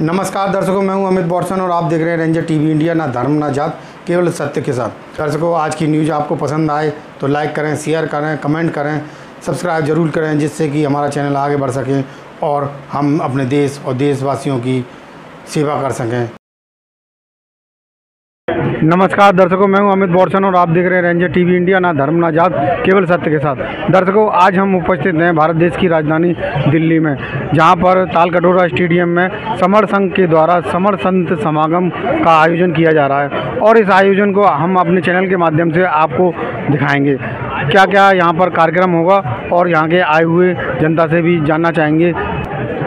नमस्कार दर्शकों, मैं हूं अमित बॉर्सन और आप देख रहे हैं रेंजर टीवी इंडिया। ना धर्म ना जात, केवल सत्य के साथ। दर्शकों, आज की न्यूज़ आपको पसंद आए तो लाइक करें, शेयर करें, कमेंट करें, सब्सक्राइब जरूर करें, जिससे कि हमारा चैनल आगे बढ़ सके और हम अपने देश और देशवासियों की सेवा कर सकें। नमस्कार दर्शकों, मैं हूं अमित बॉर्सन और आप देख रहे हैं रेंजर टीवी इंडिया। ना धर्म ना जात, केवल सत्य के साथ। दर्शकों, आज हम उपस्थित हैं भारत देश की राजधानी दिल्ली में, जहां पर तालकटोरा स्टेडियम में समर संघ के द्वारा समर संत समागम का आयोजन किया जा रहा है और इस आयोजन को हम अपने चैनल के माध्यम से आपको दिखाएंगे। क्या क्या यहाँ पर कार्यक्रम होगा और यहाँ के आए हुए जनता से भी जानना चाहेंगे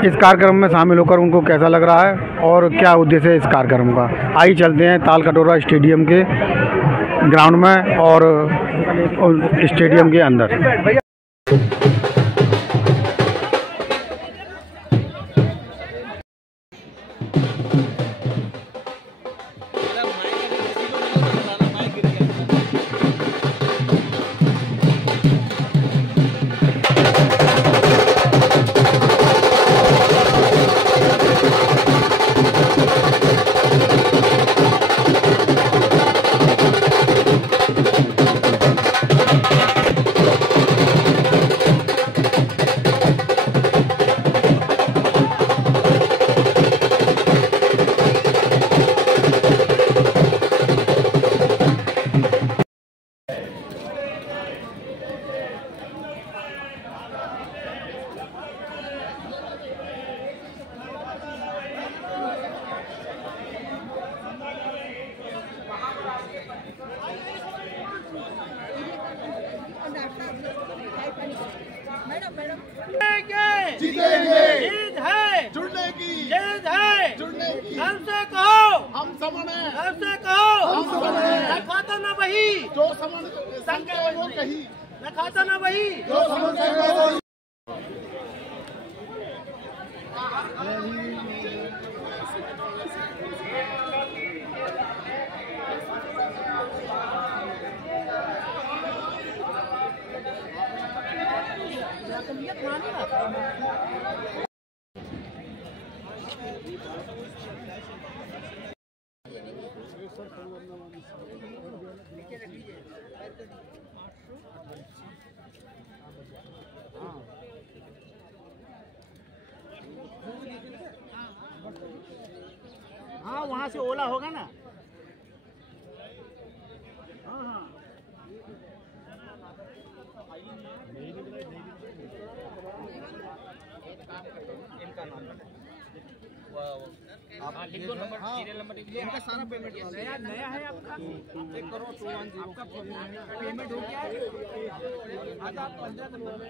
इस कार्यक्रम में शामिल होकर उनको कैसा लग रहा है और क्या उद्देश्य है इस कार्यक्रम का। आइए चलते हैं तालकटोरा स्टेडियम के ग्राउंड में और स्टेडियम के अंदर। जीतेंगे, जीत है जुड़ने की, जीत है जुड़ने की। हमसे कहो हम समन है, हमसे कहो हम समन है। न खाता न वही जो समन संग है वो कही, न खाता न वही जो समन संग है वो। हाँ, वहाँ से ओला होगा ना। हाँ हाँ, इनका नाम आप लिख दो, नंबर सीरियल नंबर लिख दो। इनका सारा पेमेंट नया है आपका। चेक करो 210 आपका पेमेंट हो गया है। आज आप 15 नंबर में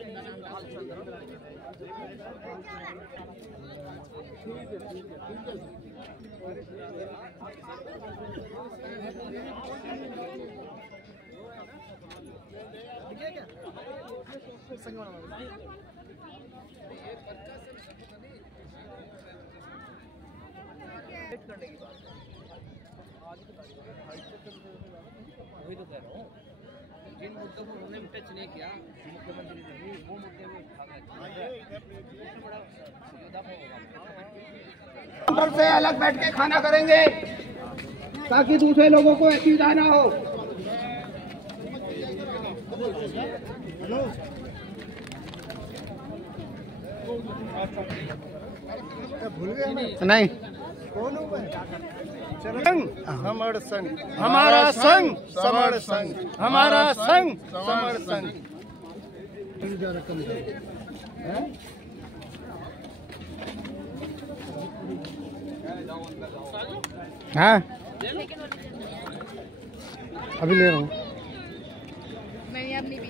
करने की बात वही तो कह रहा हूँ। जिन मुद्दों को उन्होंने टच नहीं किया, मुख्यमंत्री ने वो मुद्दे में से अलग बैठ के खाना करेंगे ताकि दूसरे लोगों को असुविधा ना हो। नहीं, समर संघ हमारा संघ, समर संघ हमारा संघ, समर संघ। हाँ अभी ले रहा हूँ। मैंने अपनी भी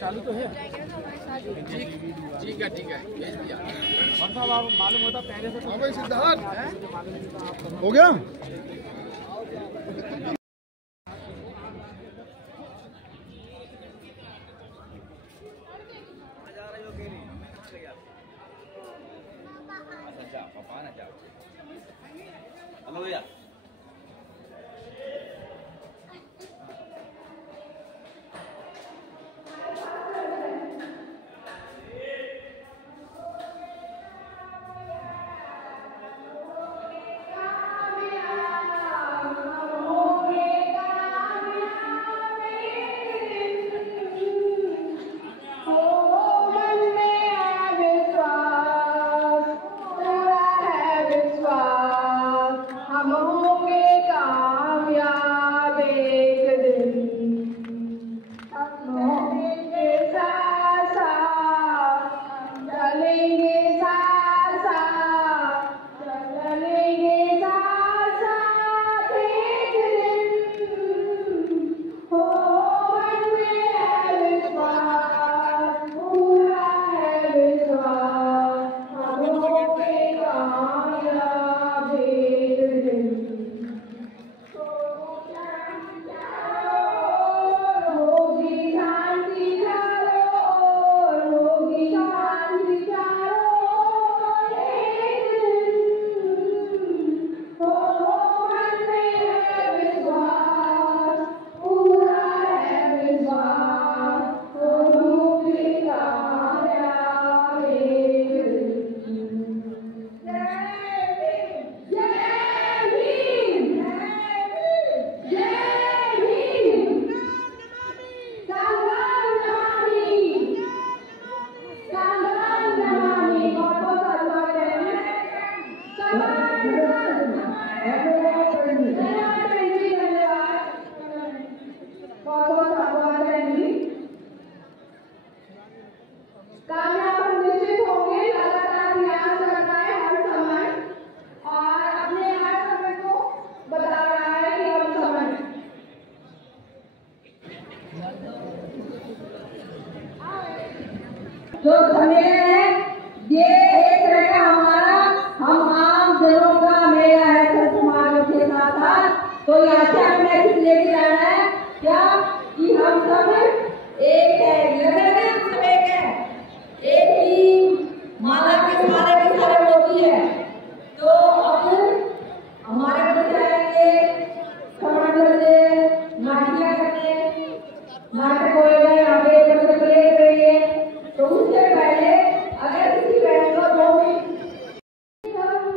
चालू तो है। ठीक है भेज दिया। और साहब आप मालूम होता पहले से। हाँ भाई सिद्धार्थ हो गया। हेलो भैया जो सम्मेलन है ये एक तरह का हमारा हम आम जनों का मेला है संत समाज के साथ साथ। तो यहाँ से हमें मैसेज लेके जाना है क्या कि हम सब एक है, हम सब एक है, एक ही माला के सारे मोती है। तो अब हमारे बच्चे आएंगे समाज से नाटियाँ करने, नाटक होएगा यहाँ पे बच्चे प्ले करेंगे। तो उससे पहले अगर किसी बहन को जो भी साधु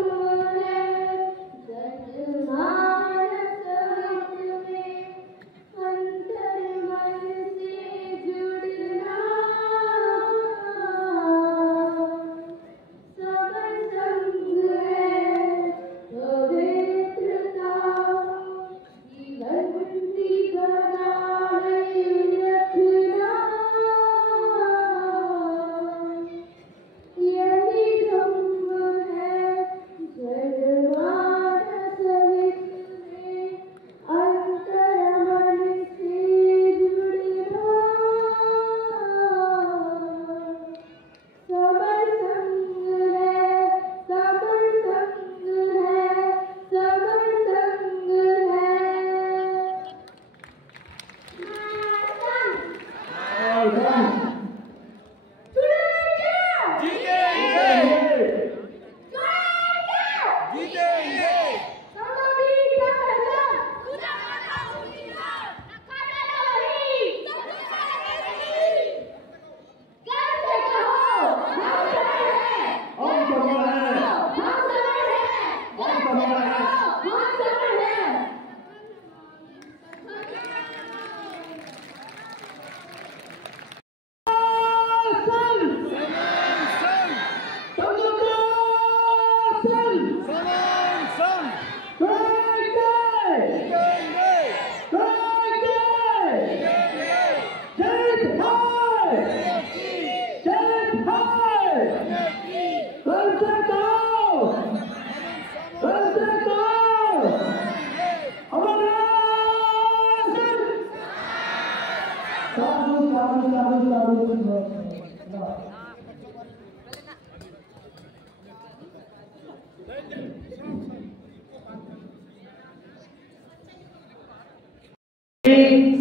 साधु साधु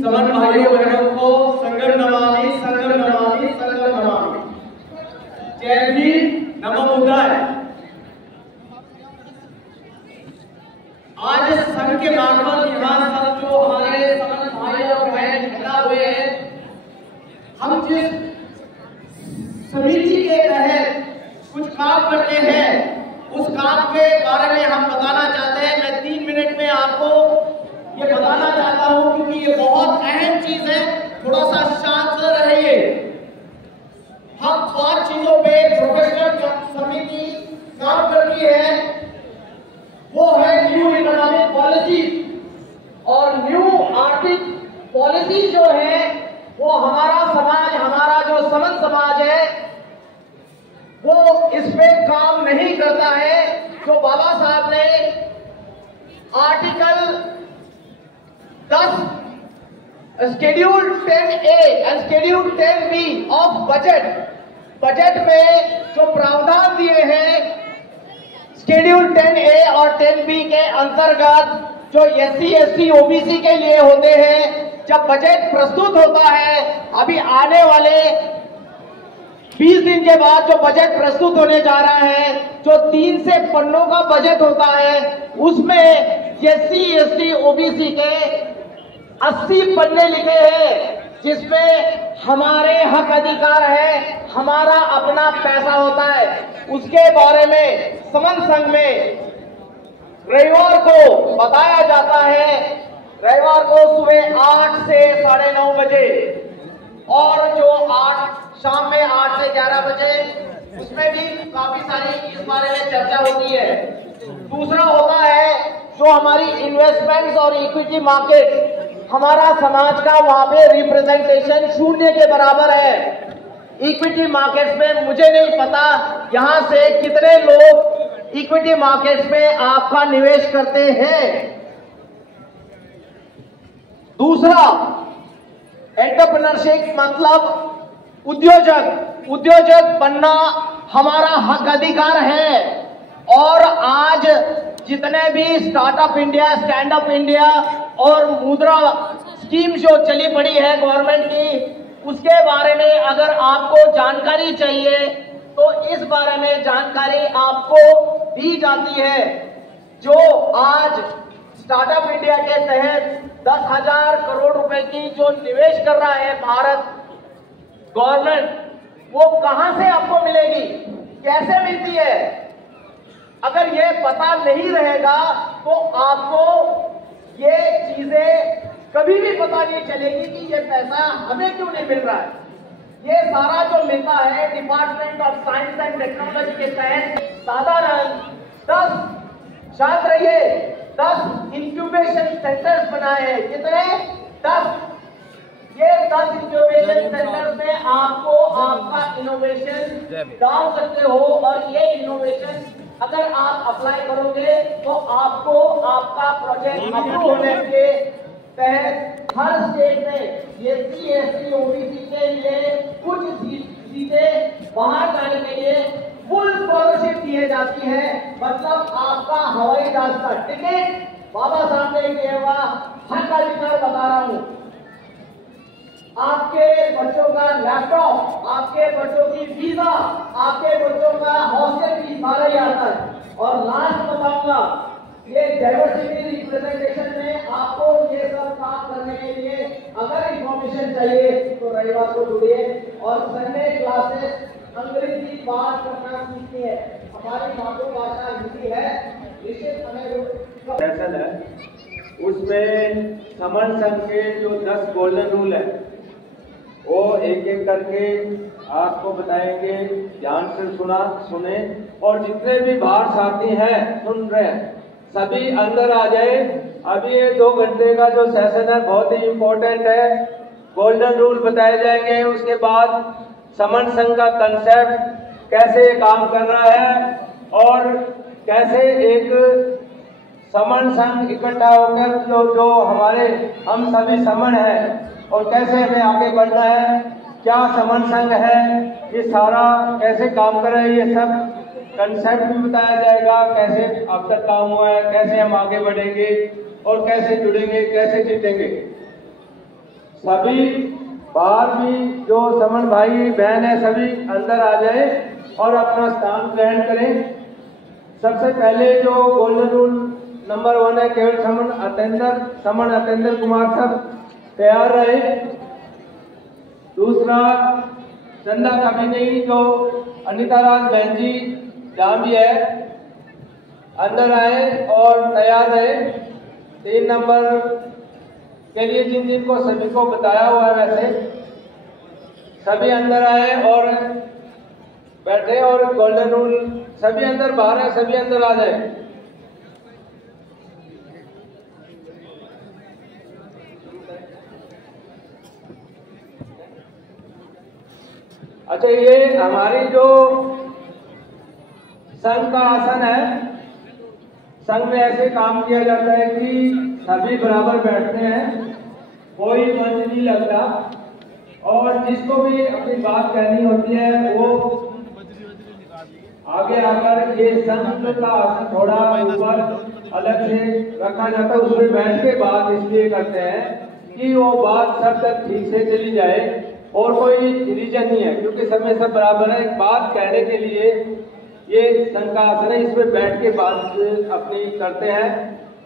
समन भाइयों बहनों को संगम नमामि संगम नमामि संगम नमामि। जय भीम, नमो बुद्धाय। आज संघ के मार्फत यहाँ सब जो हमारे समन भाई और बहन इकट्ठा हुए हैं, हम जिस समिति के तहत कुछ काम करते हैं उस काम के बारे में हम बताना चाहते हैं। मैं 3 मिनट में आपको ये बताना चाहता हूं क्योंकि ये बहुत अहम चीज है। थोड़ा सा शांत रहिए। हम 5 चीजों पे प्रोफेशनल समिति काम करती है। वो है न्यू इकोनॉमिक पॉलिसी और न्यू आर्थिक पॉलिसी जो है वो हमारा समाज, हमारा जो समन समाज है वो इस पे काम नहीं करता है। जो बाबा साहब ने article 10 schedule 10A and schedule 10B of budget में जो प्रावधान दिए हैं शेड्यूल 10A और 10B के अंतर्गत जो SC ST OBC के लिए होते हैं, जब बजट प्रस्तुत होता है, अभी आने वाले 20 दिन के बाद जो बजट प्रस्तुत होने जा रहा है, जो 3 से पन्नों का बजट होता है, उसमें SC ST OBC के 80 पन्ने लिखे हैं जिसमें हमारे हक अधिकार है, हमारा अपना पैसा होता है। उसके बारे में समन संघ में रविवार को बताया जाता है। रविवार को सुबह 8 से 9:30 बजे और जो शाम में 8 से 11 बजे उसमें भी काफी सारी इस बारे में चर्चा होती है। दूसरा होता है जो हमारी इन्वेस्टमेंट्स और इक्विटी मार्केट, हमारा समाज का वहां पे रिप्रेजेंटेशन 0 के बराबर है। इक्विटी मार्केट्स में मुझे नहीं पता यहां से कितने लोग इक्विटी मार्केट्स में आपका निवेश करते हैं। दूसरा, एंटरप्रेन्योरशिप मतलब उद्योजक बनना हमारा हक अधिकार है। और आज जितने भी startup India, stand up India और मुद्रा स्कीम जो चली पड़ी है गवर्नमेंट की, उसके बारे में अगर आपको जानकारी चाहिए तो इस बारे में जानकारी आपको दी जाती है। जो आज स्टार्टअप इंडिया के तहत 10,000 करोड़ रुपए की जो निवेश कर रहा है भारत गवर्नमेंट, वो कहां से आपको मिलेगी, कैसे मिलती है? अगर ये पता नहीं रहेगा तो आपको ये चीजें कभी भी पता नहीं चलेगी कि ये पैसा हमें क्यों नहीं मिल रहा है। ये सारा जो मिलता है department of science and technology के तहत साधारण 10 इंक्यूबेशन सेंटर्स बनाए हैं। कितने? 10। ये 10 इंक्यूबेशन सेंटर में आपको आपका इनोवेशन डाल सकते हो और ये इनोवेशन अगर आप अप्लाई करोगे तो आपको आपका प्रोजेक्ट अप्रूव होने के तहत हर स्टेट में SC ST OBC के लिए कुछ सीटें बाहर जाने के लिए फुल स्कॉलरशिप दिए जाती है। मतलब आपका हवाई जहाज का टिकट बाबा साहब ने दिया हुआ हक अधिकार बता रहा हूं। आपके बच्चों का लैपटॉप, आपके बच्चों की वीजा, आपके बच्चों का हॉस्टल फीस सारा ही आता है। और लास्ट बताऊंगा, ये डाइवर्सिटी रिप्रेजेंटेशन में आपको ये सब काम करने के लिए अगर इंफॉर्मेशन चाहिए तो रविवार को जुड़िए। और संडे क्लासेस अंग्रेजी बात करना सीखनी है। हमारी मातृभाषा हिंदी है। निश्चित हमें सेशन है, उसमें समन संघ के जो 10 गोल्डन रूल है वो एक एक करके आपको बताएंगे। ध्यान से सुने और जितने भी बाहर साथी हैं सुन रहे हैं सभी अंदर आ जाए। अभी ये 2 घंटे का जो सेशन है बहुत ही इम्पोर्टेंट है। गोल्डन रूल बताए जाएंगे, उसके बाद समन संघ का कंसेप्ट कैसे काम कर रहा है और कैसे एक समन संघ इकट्ठा होकर जो हमारे हम सभी समन हैं और कैसे हमें आगे बढ़ना है, क्या समन संघ है, ये सारा कैसे काम कर रहा है, ये सब कंसेप्ट भी बताया जाएगा। कैसे अब तक काम हुआ है, कैसे हम आगे बढ़ेंगे और कैसे जुड़ेंगे, कैसे जीतेंगे। सभी बाहर भी जो समन भाई बहन है सभी अंदर आ जाए और अपना स्थान ग्रहण करें। सबसे पहले जो गोल्डन रूल नंबर 1 है, केवल समन अतेंद्र कुमार साहब तैयार रहे। दूसरा, चंदा कभी नहीं जो अनिता राज बहन जी जहाँ भी है अंदर आए और तैयार रहे। 3 नंबर के लिए जिनको सभी को बताया हुआ है वैसे सभी अंदर आए और बैठे और गोल्डन रूल सभी अंदर, बाहर है सभी अंदर आ जाए। अच्छा, ये हमारी जो संघ का आसन है, संघ में ऐसे काम किया जाता है कि सभी बराबर बैठते हैं, कोई मंच नहीं लगता और जिसको भी अपनी बात कहनी होती है वो आगे आकर ये संघ का आसन थोड़ा ऊपर अलग से रखा जाता है, उसमें बैठ के बात इसलिए करते हैं कि वो बात सब तक ठीक से चली जाए और कोई रीजन नहीं है क्योंकि सब में सब बराबर है। बात कहने के लिए ये संघ का आसन है, इसमें बैठ के बात अपनी करते हैं।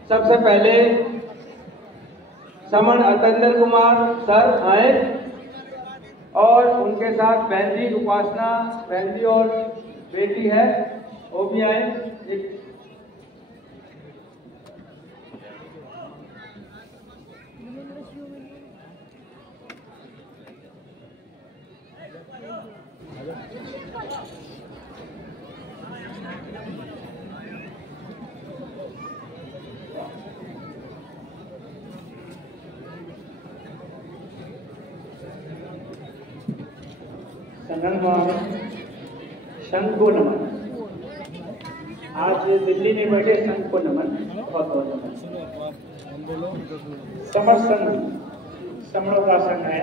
सबसे पहले समन अतेंद्र कुमार सर आए और उनके साथ बहन जी उपासना बहन जी और बेटी है वो भी आए। संघ को नमन। आज दिल्ली में बैठे संघ को नमन, बहुत बहुत नमन। समर संघ समरों का संघ है,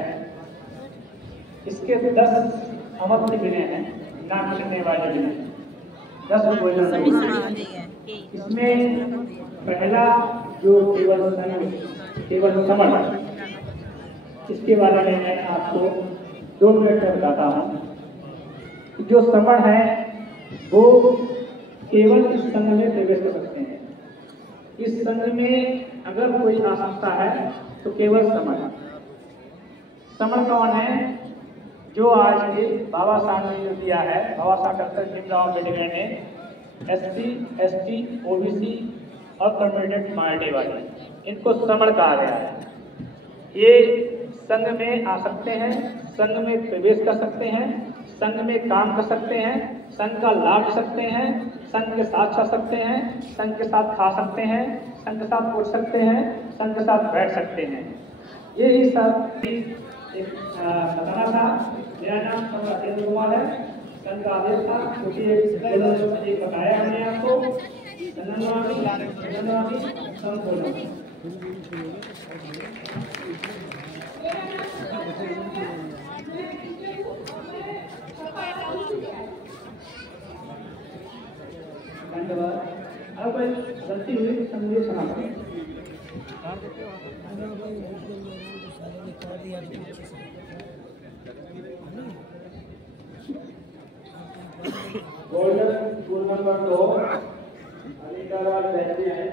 इसके 10 अमृत विनय हैं, नाम सुनने वाले विनय 10 भोजन। इसमें पहला जो केवल समर, इसके बारे में मैं आपको 2 मिनट में बताता हूँ। जो समण है वो केवल इस संघ में प्रवेश कर सकते हैं। इस संघ में अगर कोई आ सकता है तो केवल समण। समण कौन है? जो आज के बाबा साहब ने जो दिया है, बाबा साहब डॉक्टर भीमराव अम्बेडकर ने SC, ST, OBC और परमानेंट माइनॉरिटी वाले, इनको समण कहा गया है। ये संघ में आ सकते हैं, संघ में प्रवेश कर सकते हैं, संघ में काम कर सकते हैं, संघ का लाभ ले सकते हैं, संघ के साथ चल सकते हैं, संघ के साथ खा सकते हैं, संघ के साथ उठ सकते हैं, संघ के साथ बैठ सकते हैं। यही सब एक बताना था। मेरा नाम समर अतेंद्र कुमार है, संघ का आदेश था क्योंकि एक बताया हमने आपको। धन्यवाद। अब गलती हुई तो मुझे क्षमा करें। Golden rule number 2 Anita Raj बहन जी हैं।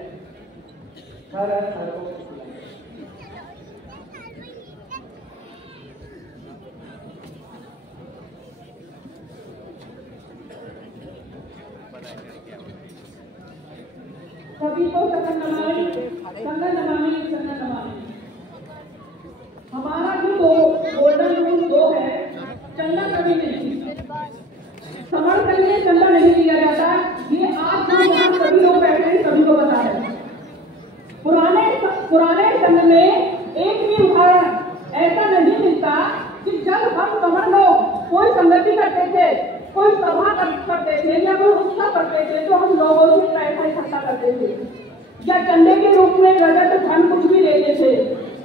सभी को संगन नमामि, संगन नमामि, संगन नमामि। हमारा जो गोल्डन रूल 2 है, चंदा कभी नहीं, समर के लिए चंदा नहीं लिया जाता। ये आज जो यहाँ सभी लोग बैठे हैं सभी को बता रहे हैं। पुराने संघ में एक भी उदाहरण ऐसा नहीं मिलता कि जब हम समर लोग कोई संगति करते थे, कोई सभा करते थे या कोई उत्सव करते थे तो हम लोगों से पैसा इकट्ठा करते थे या चंदे के रूप में रजत धन कुछ भी लेते थे,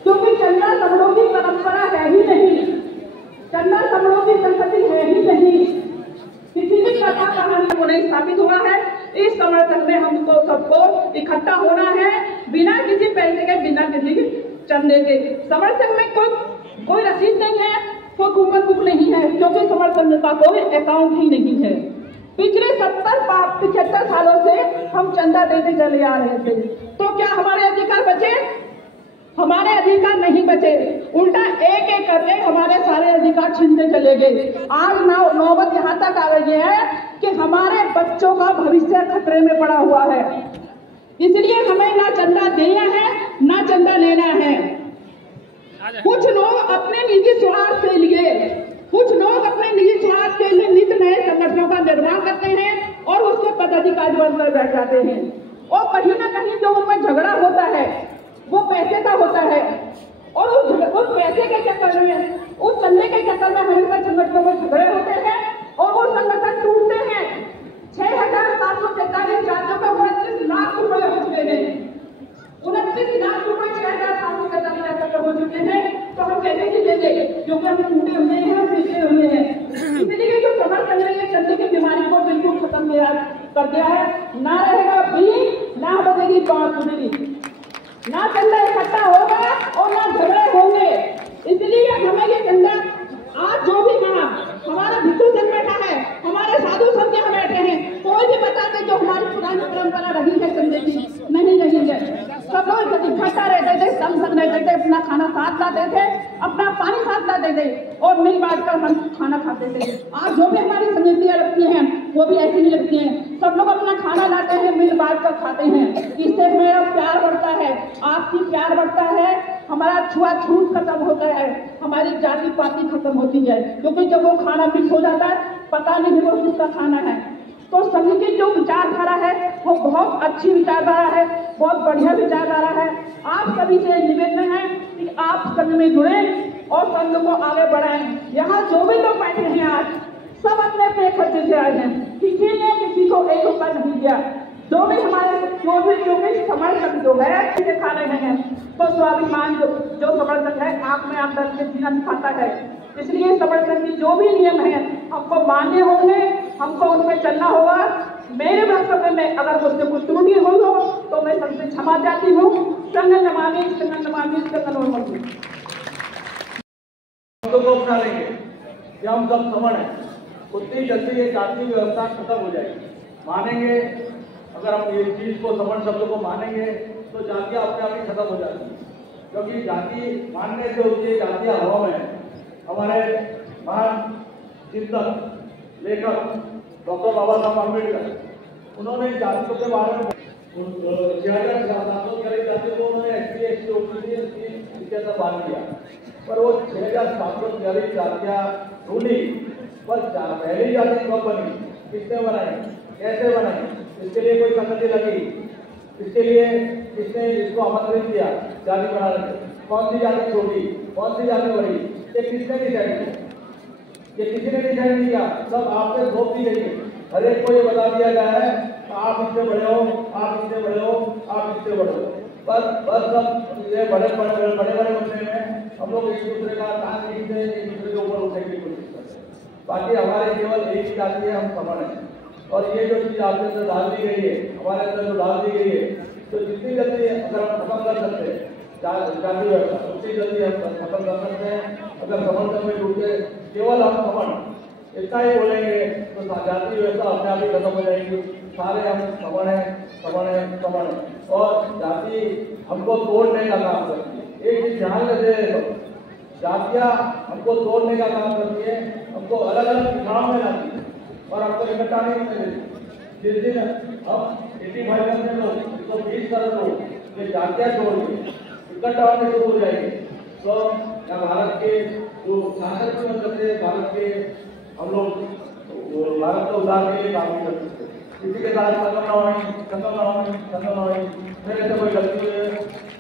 क्योंकि चंदा समरों की परंपरा है ही नहीं, चंदा समरों की संपत्ति है ही नहीं, किसी भी कथा कहानी को नहीं स्थापित हुआ है। इस समर्थन में हमको सबको इकट्ठा होना है बिना किसी पैसे के, बिना किसी चंदे के। समर्थन में कोई कोई रसीद नहीं है, कोई कूपन बुक नहीं है, क्योंकि समर संघ का कोई अकाउंट ही नहीं है। पिछले 75 सालों से हम चंदा देते चले आ रहे थे, तो क्या हमारे अधिकार बचे? हमारे अधिकार नहीं बचे, उल्टा एक एक करके हमारे सारे अधिकार छीनते चले गए। आज नौबत यहाँ तक आ गई है कि हमारे बच्चों का भविष्य खतरे में पड़ा हुआ है। इसलिए हमें ना चंदा देना है ना चंदा लेना है। कुछ लोग अपने निजी स्वार्थ के लिए नित नए संगठनों का निर्माण करते हैं और उसके पदाधिकारी बनकर बैठ जाते हैं, और कहीं ना कहीं जो उनमें झगड़ा होता है वो पैसे का होता है, और उस पैसे के चक्कर में, उस चंदे के चक्कर में हमेशा संगठनों में झगड़े होते हैं और वो संगठन टूटते हैं। 6,743 जातियों का 29 लाख रुपए हो चुके हैं, 29 लाख रुपए 6,743 जातियों हो चुके हैं। तो हम कैसे ही दे देंगे, क्योंकि हम टूटे हुए हैं, हम पिछड़े हुए हैं। इसलिए जो समर संघ ने चंदे की बीमारी को बिल्कुल खत्म कर दिया है। ना रहेगा भी, ना बचेगी बांसुरी, ना चंदा इकट्ठा होगा और ना झगड़े होंगे। इसलिए हमें ये चंदा आज जो भी कहा, हमारा भिक्षु संघ बैठा है, हमारे साधु संघ यहाँ बैठे हैं, कोई भी बता दे जो हमारी पुरानी परंपरा रही है चंदे की, नहीं रही है। सब लोग इकट्ठा रहते थे, संग रहते थे, अपना खाना साथ लाते थे, अपना पानी साथ लाते थे और मिल बांट कर हम खाना खाते थे। आज जो भी हमारी समितियां लगती हैं वो भी ऐसी नहीं लगती हैं, सब लोग अपना खाना लाते हैं, मिल बांट कर खाते हैं। इससे मेरा प्यार बढ़ता है, आपसी प्यार बढ़ता है, हमारा छुआछूत खत्म होता है, हमारी जाति पाति खत्म होती है, क्योंकि जब वो खाना मिक्स हो जाता है पता नहीं वो किसका खाना है। तो संघ की जो विचारधारा है वो बहुत अच्छी विचारधारा है, बहुत बढ़िया विचारधारा है। आप सभी से निवेदन है कि आप संघ में जुड़े और संघ को आगे बढ़ाएं। यहाँ जो भी लोग बैठे हैं आज सब अपने अपने खर्चे से आए हैं, किसी ने किसी को 1 रुपया नहीं दिया। जो भी हमारे जो भी समर्थक जो है खा रहे हैं, तो स्वाभिमान जो समर्थक है आंख में आंख डाल के जीना सिखाता है। इसलिए समर्थक की जो भी नियम है हमको मानने होंगे, हमको उनमें चलना होगा। मेरे वक्तव्य में अगर मुझसे कुछ त्रुटि हुई हो तो मैं सबसे क्षमा चाहती हूँ। संघ नमामि संघ नमामि संघ नमामि। को अपना लेंगे कि हम सब समण है, उतनी जल्दी ये जाति व्यवस्था खत्म हो जाएगी। मानेंगे अगर हम ये चीज को समण शब्द को मानेंगे तो जातियां अपने आप ही खत्म हो जाती है, क्योंकि जाति मानने से होती है जातियां हवा में। हमारे महान चिंतक लेखक डॉक्टर बाबा साहब अम्बेडकर उन्होंने जातियों के बारे में 6,743 जातियों को उन्होंने SC OBC का बांध दिया, पर वो 6,743 जातियां ढूंढी, बस पहली जाति कब बनी, किसने बनाई, कैसे बनाई, इसके लिए कोई संगति लगी, इसके लिए किसने इसको आमंत्रित किया जाति बनाने के, कौन सी जाति छोटी कौन सी जाति बड़ी, ये किसने डिसाइड किया, ये किसी ने डिसाइड किया, सब आपसे थोप दी गई है। हर एक को ये बता दिया गया है आप इससे बड़े हो, आप इससे बड़े हो, आप इससे बड़े हो। बस सब ये बड़े बनने में हम लोग एक दूसरे का तान खींचते हैं, एक दूसरे के ऊपर उठने की कोशिश करते हैं। बाकी हमारे केवल एक ही जाति है, हम समान है। और ये जो चीज आपके अंदर डाल दी गई है, हमारे अंदर जो डाल दी गई है, तो जितनी जल्दी अगर हम खत्म कर सकते हैं जाति व्यवस्था उतनी जल्दी हम खत्म कर सकते हैं। अगर समर्थन में जुड़ के केवल हम समन इतना ही बोलेंगे तो जाति व्यवस्था अपने आप ही खत्म हो जाएगी। सारे हम समण है और जाति हमको तोड़ने का काम करती है। एक चीज ध्यान रखिए, जातियां हमको तोड़ने का काम करती है, हमको अलग अलग दिशाओं में लाती है और हमको इकट्ठा नहीं होने देती। जिस दिन हम 85% लोग 120 करोड़ लोग ये जातियां छोड़ के इकट्ठा होने शुरू हो जाएंगे तो भारत के जो शासक की मदद से भारत के हम लोग भारत को उद्धार के लिए काम नहीं कर सकते। किसी के साथ संगम न होई मेरे से कोई गलती हुई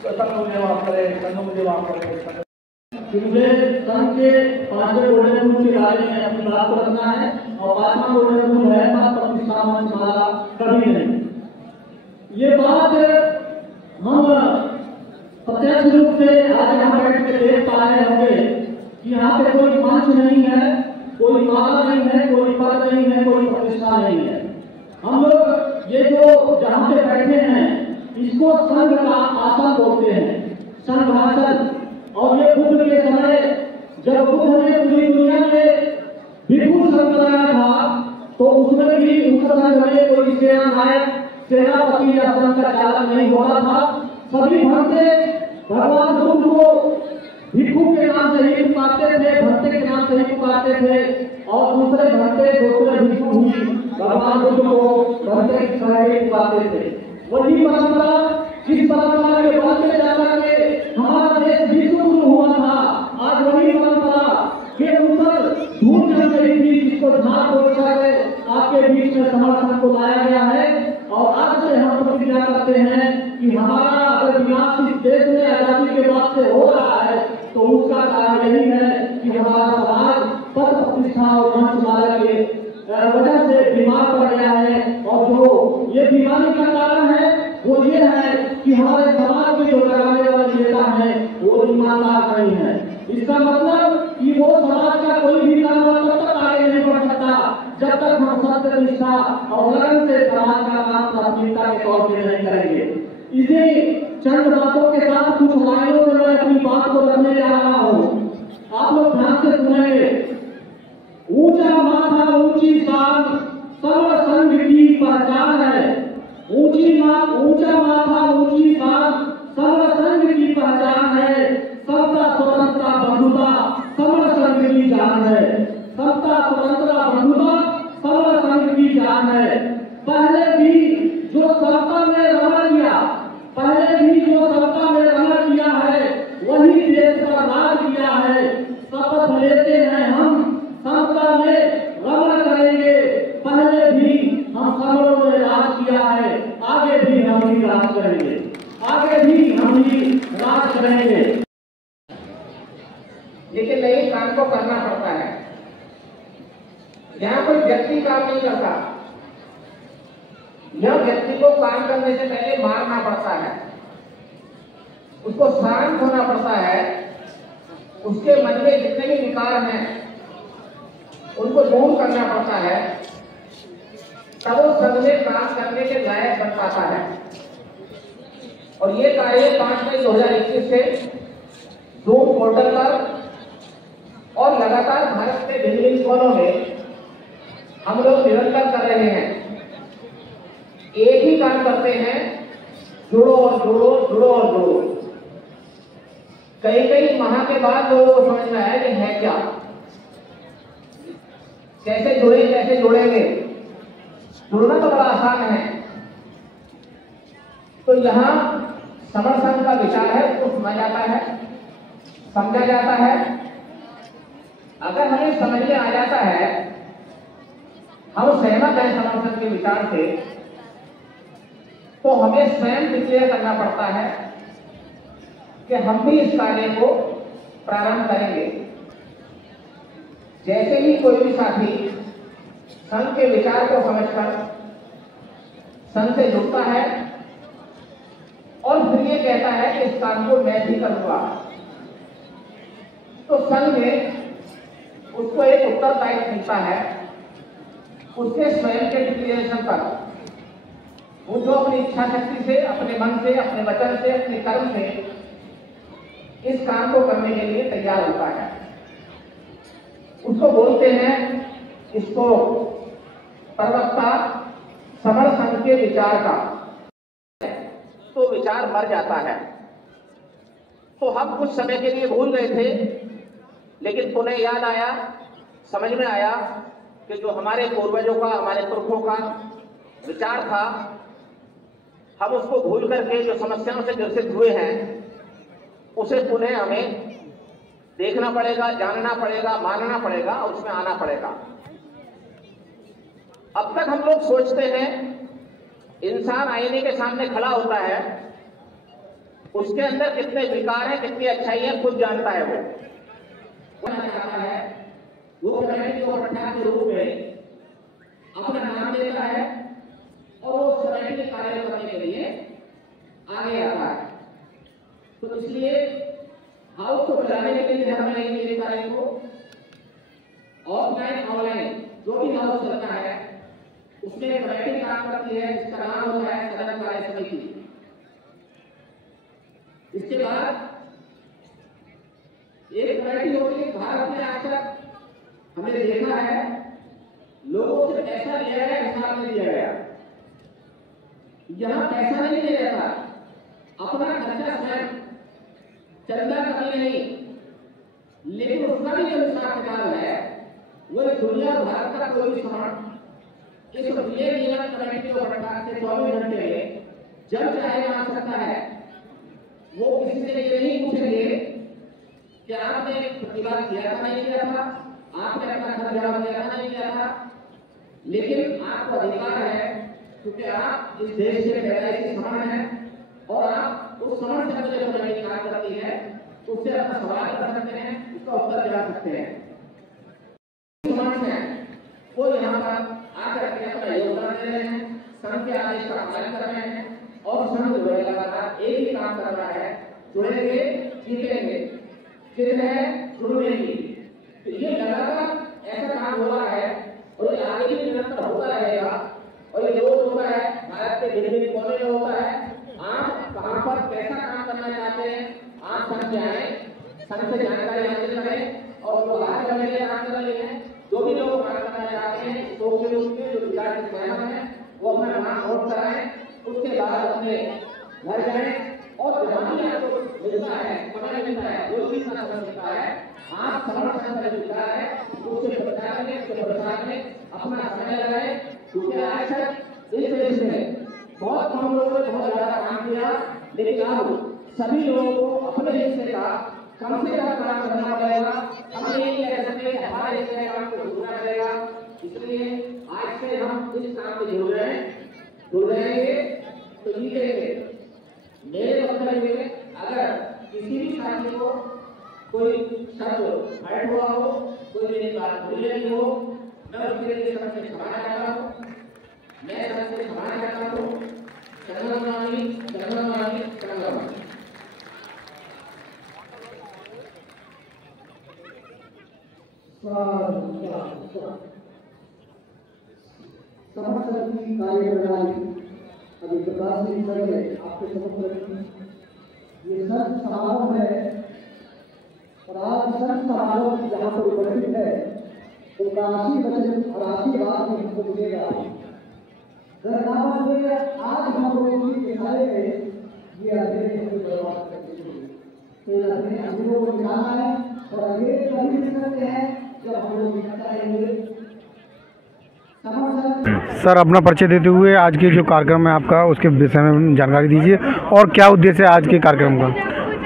तो संघ मुझे माफ करे, संघ मुझे माफ करे। मुझे संघ के 5वें गोल्डन रूल के बारे में अपनी बात को रखना है और 5वां गोल्डन रूल है बात प्रतिष्ठा मंच वाला कभी नहीं। ये बात हम प्रत्यक्ष रूप से आज यहाँ बैठ के देख पा रहे होंगे कि यहाँ पे कोई मंच नहीं है, कोई माला नहीं है, कोई पद नहीं है, कोई प्रतिष्ठा नहीं है। हम लोग ये जो जहाँ पे बैठे हैं इसको संघ का आसन बोलते हैं, संघ भाषण। और ये बुद्ध के समय जब बुद्ध ने पूरी दुनिया में भिक्षु संघ बनाया था तो उसमें भी उस संघ में कोई सेना नायक, सेनापति या संघ का चालक नहीं होता था। सभी भक्ते भगवान बुद्ध को भिक्षु के नाम से ही पुकारते थे, भक्ते के नाम से ही पुकारते थे, और दूसरे भक्ते दूसरे भिक्षु भी भगवान बुद्ध को भक्ते की तरह ही पुकारते थे। वही परंपरा, जिस परंपरा के बल पे जाकर के हमारा देश विश्व गुरु हुआ था, आज वही परंपरा के ऊपर धूल चल रही थी, जिसको झाड़ तोड़ कर आपके बीच में समर्थन को लाया गया है। और आज से हम प्रतिज्ञा करते हैं कि हमारा अगर विनाश इस देश में आजादी के बाद से हो रहा है तो उसका कारण यही है कि हमारा समाज पद प्रतिष्ठा और वंशमाला के वजह से बीमार पड़ गया है। और जो ये बीमारी का कारण है वो ये है कि हमारे समाज में जो लगाने वाले नेता है वो ईमानदार नहीं है। इसका मतलब कि वो समाज का कोई भी काम तब तक आगे नहीं बढ़ सकता जब तक हम सत्य निष्ठा और लगन से समाज का काम प्राथमिकता के तौर पर नहीं करेंगे। इसी चंद बातों के साथ कुछ लाइनों से मैं अपनी बात को रखने जा रहा हूँ, आप लोग ध्यान से सुनेंगे। ऊंचा माथा ऊंची शान सर्व संघ की पहचान है। ऊंचा माथा ऊंची शान सर्व संघ की पहचान है। सबका स्वतंत्रता बंधुता सर्व संघ की जान है। सबका स्वतंत्रता बंधुता सर्व संघ की जान है। पहले भी जो सत्ता में रमण किया, है वही देश का राज किया है। शपथ लेते हैं हम समता में रमण करेंगे। पहले भी हम समरों में राज किया है, आगे भी हम ही राज करेंगे, आगे भी हम ही राज करेंगे। लेकिन नई काम को करना पड़ता है। यहाँ कोई व्यक्ति काम नहीं करता, यह व्यक्ति को काम करने से पहले मारना पड़ता है, उसको शांत होना पड़ता है, उसके मन में जितने भी विकार हैं उनको दूर करना पड़ता है, तब वो संघ में काम करने के लायक बन पाता है। और ये कार्य 5 मई 2021 से जूम पोर्टल पर और लगातार भारत के विभिन्न कोनों में हम लोग निरंतर कर रहे हैं। एक ही काम करते हैं, जुड़ो और जुड़ो, जुड़ो और जुड़ो। कई माह के बाद लोगों को समझ में आया कि है क्या, कैसे जुड़े, कैसे जुड़ेंगे। जुड़ना तो बड़ा आसान है। तो यहाँ समर्थन का विचार है, उसको सुना जाता है, समझा जाता है। अगर हमें समझ में आ जाता है, हम सहमत हैं समर्थन के विचार से, तो हमें स्वयं डिक्लेयर करना पड़ता है कि हम भी इस कार्य को प्रारंभ करेंगे। जैसे ही कोई भी साथी संघ के विचार को समझकर संघ से जुड़ता है और फिर ये कहता है कि इस काम को मैं भी करूंगा, तो संघ में उसको एक उत्तरदायित्व मिलता है। उसके स्वयं के डिक्लेरेशन पर वो जो अपनी इच्छा शक्ति से, अपने मन से, अपने वचन से, अपने कर्म से इस काम को करने के लिए तैयार होता है, उसको बोलते हैं, इसको प्रवक्ता समर संघ के विचार का। तो विचार मर जाता है। तो हम कुछ समय के लिए भूल गए थे, लेकिन पुनः याद आया, समझ में आया कि जो हमारे पूर्वजों का, हमारे पुरखों का विचार था, हम उसको भूल करके जो समस्याओं से ग्रसित हुए हैं उसे पुनः हमें देखना पड़ेगा, जानना पड़ेगा, मानना पड़ेगा और उसमें आना पड़ेगा। अब तक हम लोग सोचते हैं इंसान आईने के सामने खड़ा होता है, उसके अंदर कितने विकार हैं, कितनी अच्छाई है, खुद जानता है। वो कमेटी को पटना के रूप में अपना नाम देता है और वो कमेटी के कार्य करने के लिए आगे आता है। तो इसलिए हाउस को बचाने के लिए हम ये कार्य को ऑफलाइन ऑनलाइन जो भी हाउस चलता है उसमें कमेटी काम करती है, जिसका नाम होता है सदन कार्य समिति। इसके बाद एक कमेटी होती है भारत में आज तक हमने देखा है लोगों से पैसा लिया गया, हिसाब नहीं दिया गया। यहाँ पैसा नहीं दिया जाता, अपना खर्चा स्वयं, चंदा कभी नहीं, लेकिन उसका भी जो हिसाब किताब है वो दुनिया भर का कोई भी समाज इस विलय नियमन कमेटी को प्रकार से 24 घंटे में जब चाहे आ सकता है। वो किसी से ये नहीं पूछेंगे कि आपने प्रतिवाद किया था नहीं किया था, आपने अपना खर्च जवाब दिया था नहीं किया था, लेकिन आपको अधिकार है क्योंकि आप इस देश से पैदाइशी समण हैं और आप उस समण से जो कमेटी काम करती है उससे अपना सवाल कर सकते हैं, उसका उत्तर दिला सकते हैं। समण है वो यहाँ पर आकर के अपना योगदान दे रहे हैं, संघ के आदेश का पालन कर रहे हैं और संघ जो है लगातार एक ही काम कर रहा है, जुड़ेंगे जीतेंगे, जिद है जुड़ने की। तो ये लगातार ऐसा काम हो रहा है और ये आगे भी निरंतर होता रहेगा और ये रोज होता है, भारत के विभिन्न कोने में होता है। आप कहाँ पर कैसा काम करना चाहते हैं आप संघ से आए, संघ से जानकारी हासिल करें और जो आज मेरे काम कर रहे हैं, जो भी लोग काम करना चाहते हैं तो फिर उसके जो विचार से सहमत है वो अपना नाम नोट कराएं, उसके बाद अपने घर जाएं और जहाँ भी आपको मिलता है, समय मिलता है, जो भी समय मिलता है, आप समर्थन का विचार है उससे प्रचार में, उसके प्रसार में अपना समय लगाएं। क्योंकि आज तक इस देश में बहुत कम लोगों ने बहुत ज्यादा काम किया, लेकिन अब सभी लोगों को अपने हिस्से का कम से कम काम करना पड़ेगा। हम ये नहीं कह सकते कि हमारे हिस्से काम को ढूंढना पड़ेगा, इसलिए आज से हम इस काम में जुड़ रहेंगे तो जीतेंगे। मेरे वक्तव्य में अगर किसी भी साथी को कोई शब्द हर्ट हुआ हो, कोई मेरी बात भूल गई हो, मैं उसके लिए सबसे क्षमा चाहता हूँ, मैं सबसे क्षमा चाहता हूँ। संगमानी संगमानी संगमानी। समर्थन की कार्यप्रणाली अभी प्रकाश नहीं कर रहे आपके समक्ष रखी। ये संत समारोह है और आज संत समारोह जहाँ पर उपस्थित है उनका आशीर्वचन और आशीर्वाद भी हमको मिलेगा। आज हम लोग के सारे में ये अंधेरे को बर्बाद करते हैं, अंधेरों को निकालना है और अंधेरे कभी नहीं करते हैं जब हम लोग निकलता रहेंगे। सर अपना परिचय देते हुए आज के जो कार्यक्रम है आपका उसके विषय में जानकारी दीजिए और क्या उद्देश्य है आज के कार्यक्रम का।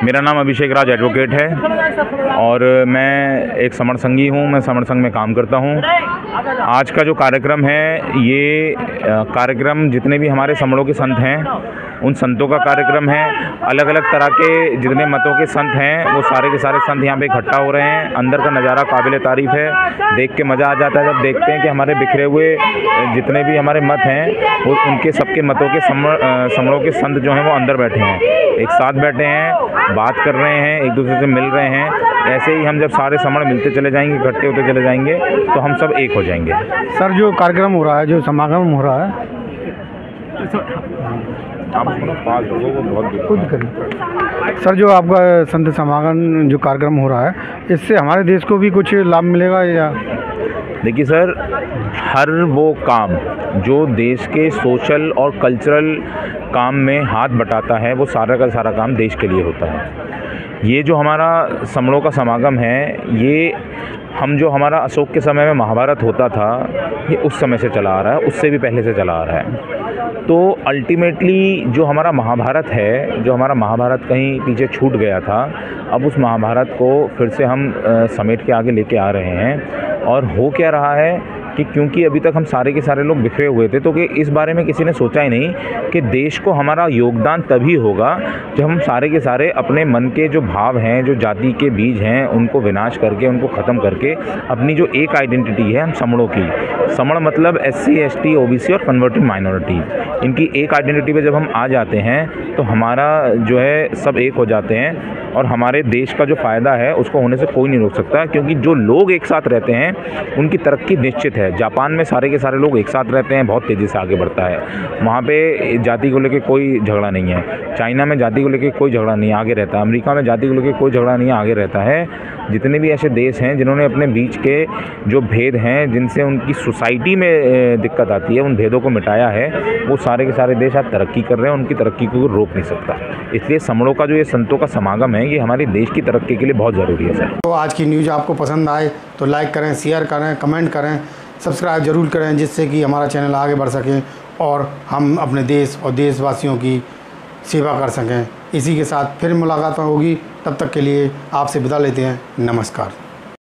मेरा नाम अभिषेक राज एडवोकेट है और मैं एक समण संघी हूँ, मैं समण संघ में काम करता हूँ। आज का जो कार्यक्रम है ये कार्यक्रम जितने भी हमारे समणों के संत हैं उन संतों का कार्यक्रम है। अलग अलग तरह के जितने मतों के संत हैं वो सारे के सारे संत यहाँ पे इकट्ठा हो रहे हैं। अंदर का नज़ारा काबिल तारीफ़ है, देख के मज़ा आ जाता है जब देखते हैं कि हमारे बिखरे हुए जितने भी हमारे मत हैं वो उनके सबके मतों के समणों के संत जो हैं वो अंदर बैठे हैं, एक साथ बैठे हैं, बात कर रहे हैं, एक दूसरे से मिल रहे हैं। ऐसे ही हम जब सारे समण मिलते चले जाएंगे, इकट्ठे होते चले जाएंगे तो हम सब एक हो जाएंगे। सर जो कार्यक्रम हो रहा है, जो समागम हो रहा है, आप पास लोगों को बहुत खुद करें सर, जो आपका संत समागम जो कार्यक्रम हो रहा है इससे हमारे देश को भी कुछ लाभ मिलेगा या? देखिए सर, हर वो काम जो देश के सोशल और कल्चरल काम में हाथ बटाता है वो सारा का सारा काम देश के लिए होता है। ये जो हमारा समणों का समागम है ये हम जो हमारा अशोक के समय में महाभारत होता था ये उस समय से चला आ रहा है, उससे भी पहले से चला आ रहा है। तो अल्टीमेटली जो हमारा महाभारत है, जो हमारा महाभारत कहीं पीछे छूट गया था, अब उस महाभारत को फिर से हम समेट के आगे लेके आ रहे हैं। और हो क्या रहा है कि क्योंकि अभी तक हम सारे के सारे लोग बिखरे हुए थे तो कि इस बारे में किसी ने सोचा ही नहीं कि देश को हमारा योगदान तभी होगा जब हम सारे के सारे अपने मन के जो भाव हैं, जो जाति के बीज हैं, उनको विनाश करके, उनको ख़त्म करके अपनी जो एक आइडेंटिटी है हम समणों की, समण मतलब SC ST OBC और कन्वर्टेड माइनॉरिटी, इनकी एक आइडेंटिटी पे जब हम आ जाते हैं तो हमारा जो है सब एक हो जाते हैं और हमारे देश का जो फ़ायदा है उसको होने से कोई नहीं रोक सकता, क्योंकि जो लोग एक साथ रहते हैं उनकी तरक्की निश्चित है। जापान में सारे के सारे लोग एक साथ रहते हैं, बहुत तेज़ी से आगे बढ़ता है। वहाँ पे जाति को लेकर कोई झगड़ा नहीं है। चाइना में जाति को लेकर कोई झगड़ा नहीं है, आगे रहता है। अमेरिका में जाति को लेकर कोई झगड़ा नहीं है, आगे रहता है। जितने भी ऐसे देश हैं जिन्होंने अपने बीच के जो भेद हैं, जिनसे उनकी सोसाइटी में दिक्कत आती है, उन भेदों को मिटाया है, वो सारे के सारे देश आज तरक्की कर रहे हैं। उनकी तरक्की को रोक नहीं सकता। इसलिए समड़ों का जो ये संतों का समागम है, ये हमारे देश की तरक्की के लिए बहुत ज़रूरी है सर। तो आज की न्यूज़ आपको पसंद आए तो लाइक करें, शेयर करें, कमेंट करें, सब्सक्राइब ज़रूर करें, जिससे कि हमारा चैनल आगे बढ़ सके और हम अपने देश और देशवासियों की सेवा कर सकें। इसी के साथ फिर मुलाकात होगी, तब तक के लिए आपसे विदा लेते हैं। नमस्कार।